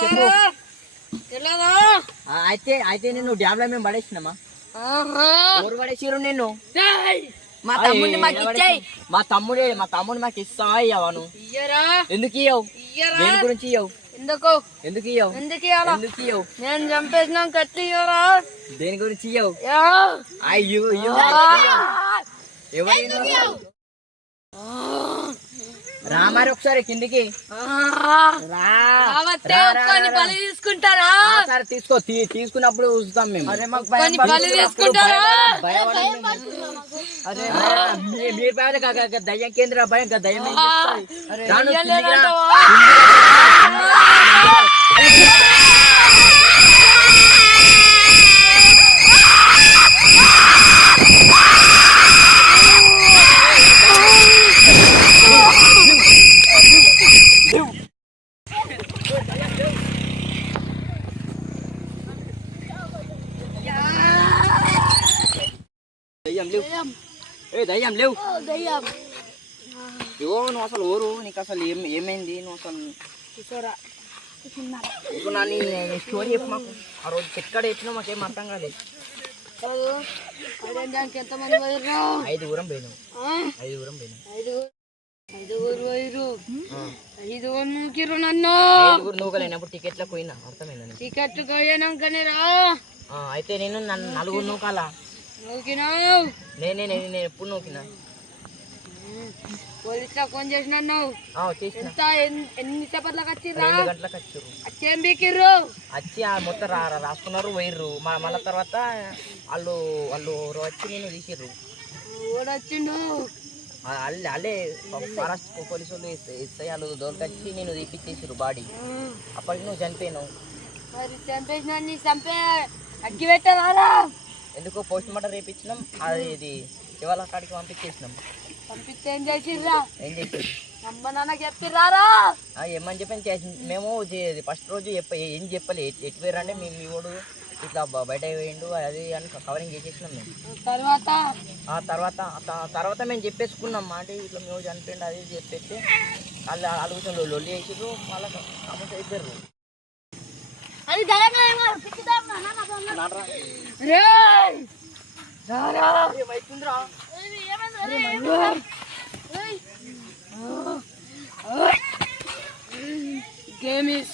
చెప్పు. అయితే నిన్ను డ్యామ్ లో మేము పడేసినామా? ఎవరు పడేసిరు నిన్ను? మా తమ్ముడిని మాకు ఇచ్చాయి. మా తమ్ముడు మాకు ఇస్తా ఇయ్యవా నువ్వు? ఎందుకు ఇయ్యవు? దేని గురించి ఇయ్యవు? ఎందుకు ఇయ్యవు? నేను చంపేసినా కత్తి ఇయ్యరా? దేని గురించి ఇయ్యవు? అయ్యో ఎవరు రామారి ఒకసారి కిందికి తీసుకుంటారా? సరే తీసుకో. తీసుకున్నప్పుడు చూస్తాం మేము. మీరు దయ్యం కేంద్ర భయం దయ్యం దయ్యం లేవు. ఇవో నువ్వు అసలు ఊరు నీకు అసలు ఏమైంది? నువ్వు అసలు స్టోరీ చెప్పు మాకు. ఆ రోజు ఎక్కడ ఎట్టినా మాకేం అర్థం కాలేదు. ఎంతమంది ఐదుగురం పోయినాం. ఐదుగురు నూకలేనప్పుడు టికెట్ల పోయినా అర్థమైంది. టికెట్ పోయినాకనే రా. అయితే నేను నలుగురు నూకాలా? నేను ఎప్పుడు నూకినా? పోలీసులో ఫోన్ చేసినావు? ఎన్ని సేపట్లకు వచ్చిర్రు? 2 గంటలకు వచ్చారు. వచ్చేం బీకిర్రు? వచ్చి మొత్తం రాసుకున్నారు, పోయిర్రు. మళ్ళీ తర్వాత వాళ్ళు వచ్చి నేను తీసిర్రు. వచ్చిండు వాళ్ళే ఫారెస్ట్ పోలీసు వాళ్ళు ఇస్తాయి. వాళ్ళు దొరికొచ్చి నేను తీపిచ్చేసారు బాడీ. అప్పటికి నువ్వు చనిపోయినావు. మరి చంపేసిన చంపే అగ్గి పెట్టారా? ఎందుకో పోస్ట్ మార్టం రేపించినాం. అది ఇది శివాల కాడికి పంపించేసినాం. పంపిస్తే ఏం చేసిర్రా? ఏం చేసారు? అమ్మ నాన్న చెప్పిర్రారా? ఏమని చెప్పని మేము ఫస్ట్ రోజు ఏం చెప్పలే. ఎటు పోయారంటే మీ వాడు ఇట్లా బయట పోయిండు అది అని కవరింగ్ చేసేసినాం మేము. తర్వాత మేము చెప్పేసుకున్నాం. అంటే ఇట్లా మేము చనిపోయిండు అది చెప్పేస్తే వాళ్ళు కొంచెం లొల్లి చేసిర్రు. మళ్ళీ సమస్య అయిపోయారు. Game is